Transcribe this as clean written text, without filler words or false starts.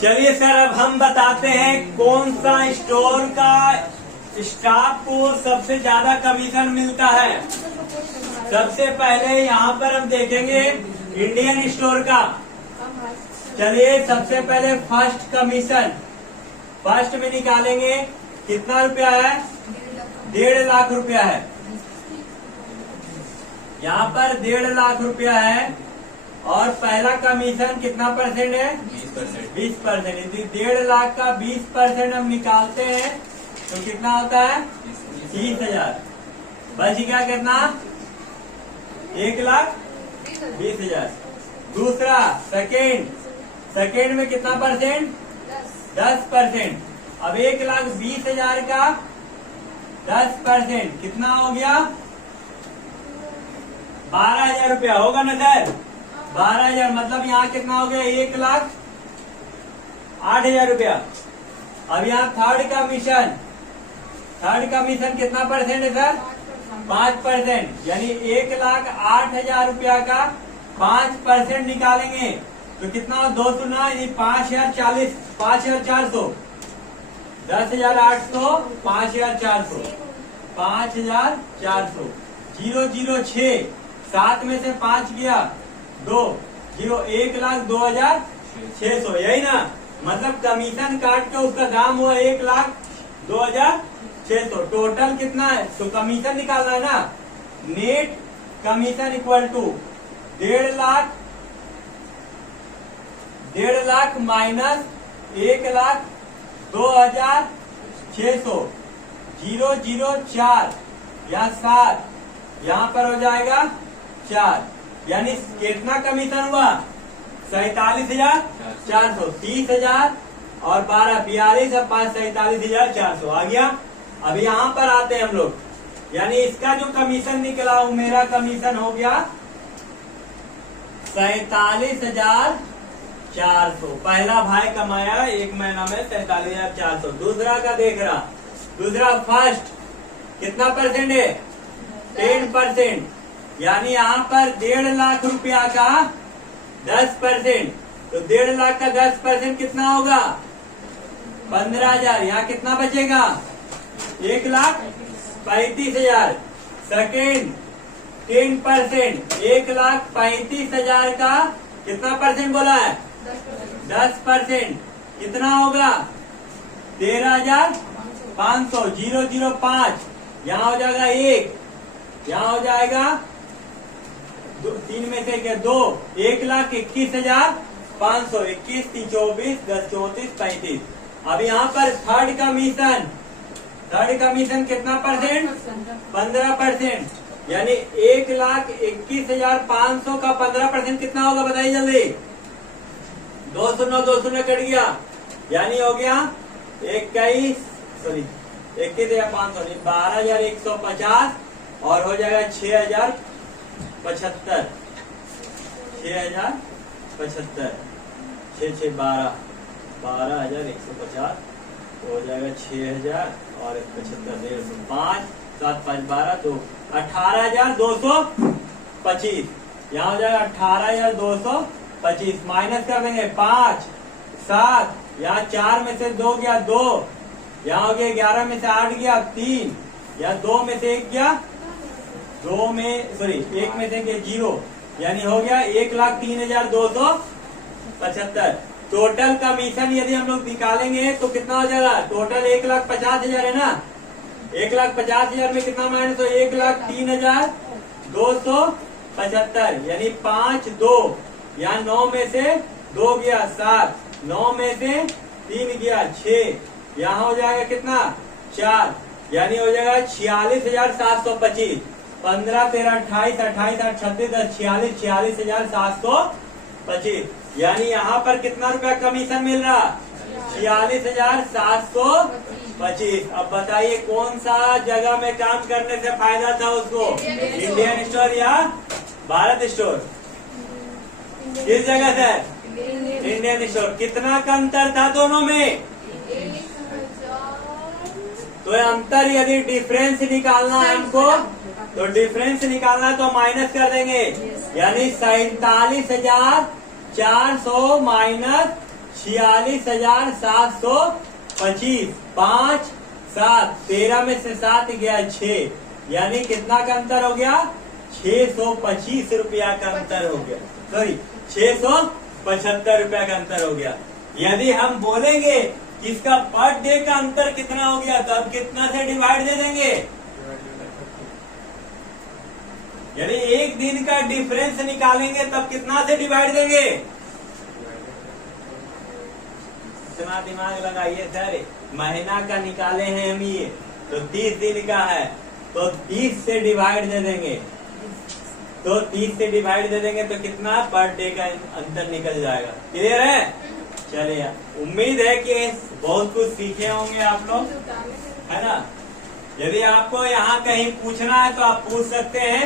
चलिए सर, अब हम बताते हैं कौन सा स्टोर का स्टाफ को सबसे ज्यादा कमीशन मिलता है। सबसे पहले यहाँ पर हम देखेंगे इंडियन स्टोर का। चलिए सबसे पहले फर्स्ट कमीशन, फर्स्ट में निकालेंगे कितना रुपया है, 1.5 लाख रुपया है। यहाँ पर 1.5 लाख रुपया है और पहला कमीशन कितना परसेंट है, 20%। यदि 1.5 लाख का 20% हम निकालते हैं तो कितना होता है, 30,000। बच गया कितना, 1,20,000। दूसरा सेकेंड में कितना परसेंट, 10%। अब 1,20,000 का 10% कितना हो गया, 12,000 रुपया होगा ना सर। 12,000 मतलब यहाँ कितना हो गया, 1,08,000 रुपया। अब यहाँ थर्ड कमीशन कितना परसेंट है सर, 5%। यानी 1,08,000 रुपया का 5% निकालेंगे तो कितना, 2 सुना, ये 5,040, 5,400, 10,800, 5,400, 5,400, 006, 7 में से 5 गया 2, 1,02,600, यही ना। मतलब कमीशन काट के उसका दाम हुआ 1,02,600। टोटल कितना है, तो कमीशन निकालना है ना। Net commission equal to 1.5 lakh minus 1,02,600, 004 या 7, यहाँ पर हो जाएगा 4। यानी कितना कमीशन हुआ, 47,400। 30,000 और 12, 42 और 5, 47,400 आ गया। अब यहाँ पर आते हैं हम लोग, यानी इसका जो कमीशन निकला वो मेरा कमीशन हो गया 47,400। पहला भाई कमाया एक महीना में 47,400। दूसरा का देख रहा, दूसरा फर्स्ट कितना परसेंट है, 10%। यानी यहाँ पर 1.5 लाख रुपया का 10%, तो 1.5 लाख का 10% कितना होगा, 15,000। यहाँ कितना बचेगा, 1,35,000। सेकेंड 10%, 1,35,000 का कितना परसेंट बोला है, 10%। कितना होगा, 13,500, 005। यहाँ हो जाएगा 1, यहाँ हो जाएगा 3 में से 2, 1,21,500, 21, 3, 24, 10, 34, 35। अब यहाँ पर थर्ड कमीशन कितना परसेंट, 15%। यानी 1,21,500 का 15% कितना होगा, बताइए जल्दी। 2 शून्य कट गया, यानी हो गया 21,500 नहीं, 12,150 और हो जाएगा 6,075, 6,075, 6 12, 12,150 हो जाएगा 6,000 और 75, 5, 7, 5, 12, 2, 18,225। यहाँ हो जाएगा 18,225। माइनस कर देंगे 5, 7, यहाँ 4 में से 2 गया 2, यहाँ हो गया 11 में से 8 गया 3, यहाँ 2 में से 1 गया 1 में से 0, यानी हो गया 1,03,275। टोटल कमीशन यदि हम लोग निकालेंगे तो कितना हो जाएगा, टोटल 1,50,000 है ना। 1,50,000 में कितना माइनस, तो 1,03,275। यानी 5, 2, यहाँ 9 में से 2 गया 7, 9 में से 3 गया 6, यहाँ हो जाएगा कितना, 4, यानी हो जाएगा 46,725। 15, 13, 28, 28, 8, 36, 10, 46, 46,725। यानी यहाँ पर कितना रुपया कमीशन मिल रहा, 46,725। अब बताइए कौन सा जगह में काम करने से फायदा था उसको, इंडियन स्टोर या भारत स्टोर, किस जगह से, इंडियन स्टोर। कितना का अंतर था दोनों में, तो अंतर यदि डिफरेंस निकालना है हमको, तो डिफरेंस निकालना है तो माइनस कर देंगे। यानी 47,400 माइनस 46,725। 5 7 13 में से 7 गया 6, यानी कितना का अंतर हो गया? 625 रुपया का अंतर हो गया। सॉरी 675 रुपया का अंतर हो गया। यदि हम बोलेंगे कि इसका पर डे का अंतर कितना हो गया, तो अब कितना से डिवाइड दे देंगे? यदि एक दिन का डिफरेंस निकालेंगे तब कितना से डिवाइड देंगे? इतना दिमाग लगाइए सर, महीना का निकाले हैं हम ये, तो 30 दिन का है तो 30 से डिवाइड दे देंगे। तो 30 से डिवाइड दे देंगे तो कितना पर डे का अंतर निकल जाएगा। क्लियर है? चलिए, उम्मीद है कि बहुत कुछ सीखे होंगे आप लोग, है ना। यदि आपको यहाँ कहीं पूछना है तो आप पूछ सकते हैं।